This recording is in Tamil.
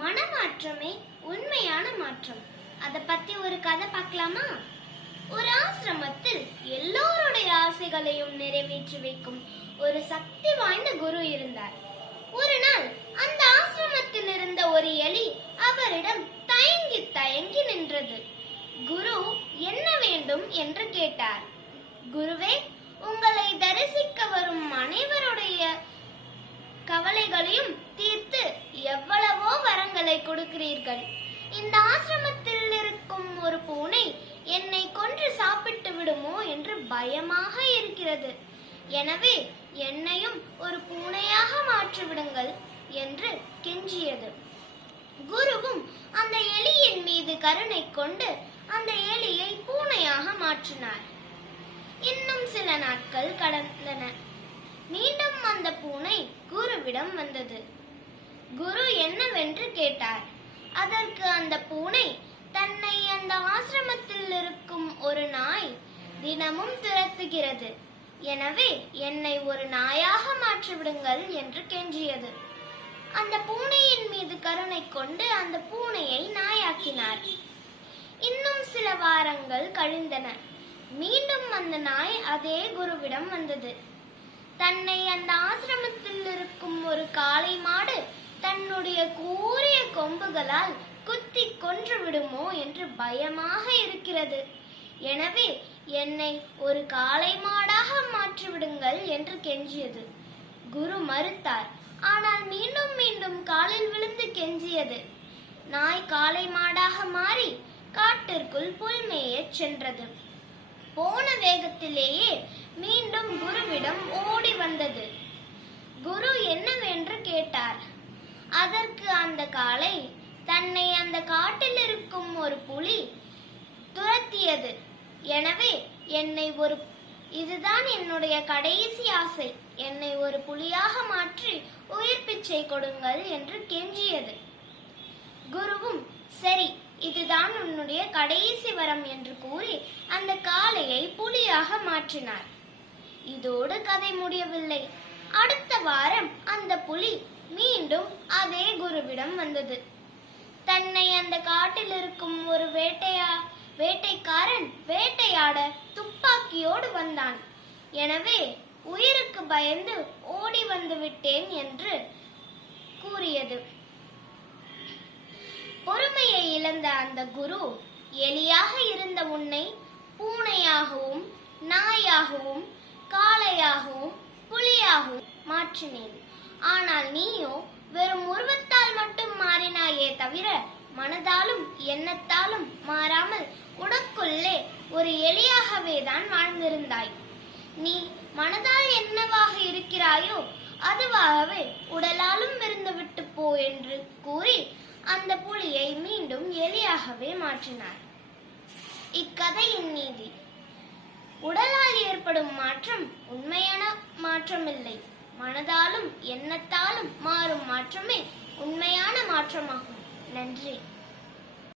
மனமாற்றமே உண்மையான மாற்றம். அத பத்தி ஒரு கதை பார்க்கலாமா? ஒரு ஆசிரமத்தில் எல்லோருடைய ஆசைகளையும் நிறைவேற்றி வைக்கும் ஒரு சக்தி வாய்ந்த குரு இருந்தார். ஒரு நாள் அந்த ஆசிரமத்தில் இருந்த ஒரு எலி அவரிடம் தயங்கி தயங்கி நின்றது. குரு என்ன வேண்டும் என்று கேட்டார். குருவே, உங்களை தரிசிக்க வரும் அனைவருடைய கவலைகளையும் தீர்த்து எவ்வளவோ வரங்களை கொடுக்கிறீர்கள். இந்த ஆசிரமத்தில் இருக்கும் ஒரு பூனை என்னை கொன்று சாப்பிட்டு விடுமோ என்று பயமாக இருக்கிறது. எனவே என்னையும் ஒரு பூனையாக மாற்றிவிடுங்கள் என்று கெஞ்சியது. குருவும் அந்த எலியின் மீது கருணை கொண்டு அந்த எலியை பூனையாக மாற்றினார். இன்னும் சில நாட்கள் கடந்தன. மீண்டும் அந்த பூனை குருவிடம் வந்தது. குரு என்னவென்று கேட்டார். அதற்கு அந்த பூனை, தன்னை அந்த ஆசிரமத்தில் இருக்கும் ஒரு நாய் தினமும் துரத்துகிறது. எனவே என்னை ஒரு நாயாக மாற்றிவிடுங்கள் என்று கெஞ்சியது. அந்த பூனையின் மீது கருணை கொண்டு அந்த பூனையை நாயாக்கினார். இன்னும் சில வாரங்கள் கழிந்தன. மீண்டும் அந்த நாய் அதே குருவிடம் வந்தது. தன்னை அந்த ஆசிரமத்தில் இருக்கும் ஒரு காளை மாடு தன்னுடைய கூரிய கொம்புகளால் குத்தி கொன்று விடுமோ என்று பயமாக இருக்கிறது. எனவே என்னை ஒரு காளை மாடாக மாற்றிவிடுங்கள் என்று கெஞ்சியது. குரு மறுத்தார். ஆனால் மீண்டும் மீண்டும் காலில் விழுந்து கெஞ்சியது. நாய் காளை மாடாக மாறி காட்டிற்குள் புல்மேய சென்றது. போன வேகத்திலேயே மீண்டும் குருவிடம் ஓடி வந்தது. குரு என்னவென்று கேட்டார். அதற்கு அந்த காளை, தன்னை அந்த காட்டில் இருக்கும் ஒரு புலி துரத்தியது. எனவே இதுதான் என்னுடைய கடைசி ஆசை. என்னை ஒரு புலியாக மாற்றி உயிர் பிச்சை கொடுங்கள் என்று கெஞ்சியது. குருவும், சரி, இதுதான் உன்னுடைய கடைசி வரம் என்று கூறி அந்த காளையை புலியாக மாற்றினார். இதோடு கதை முடியவில்லை. அடுத்த வாரம் அந்த புலி மீண்டும் அதே குருவிடம் வந்தது. தன்னை அந்த காட்டில் இருக்கும் ஒரு வேட்டைக்காரன் வேட்டையாட துப்பாக்கியோடு வந்தான். எனவே உயிருக்கு பயந்து ஓடி வந்து விட்டேன் என்று கூறியது. பொறுமையை இழந்த அந்த குரு, எலியாக இருந்த உன்னை பூனையாகவும் நாயாகவும் காளையாகவும் புலியாகவும் மாற்றினேன். ஆனால் நீயோ வெறும் உருவத்தால் மட்டும் மாறினாயே தவிர மனதாலும் எண்ணத்தாலும் மாறாமல் உனக்குள்ளே ஒரு எலியாகவே தான் வாழ்ந்திருந்தாய். நீ மனதால் என்னவாக இருக்கிறாயோ அதுவாகவே உடலாலும் இருந்து விட்டு போ என்று கூறி அந்த புலியை மீண்டும் எலியாகவே மாற்றினார். இக்கதையின் நீதி: உடலால் ஏற்படும் மாற்றம் உண்மையான மாற்றம் இல்லை. மனதாலும் எண்ணத்தாலும் மாறும் மாற்றமே உண்மையான மாற்றமாகும். நன்றி.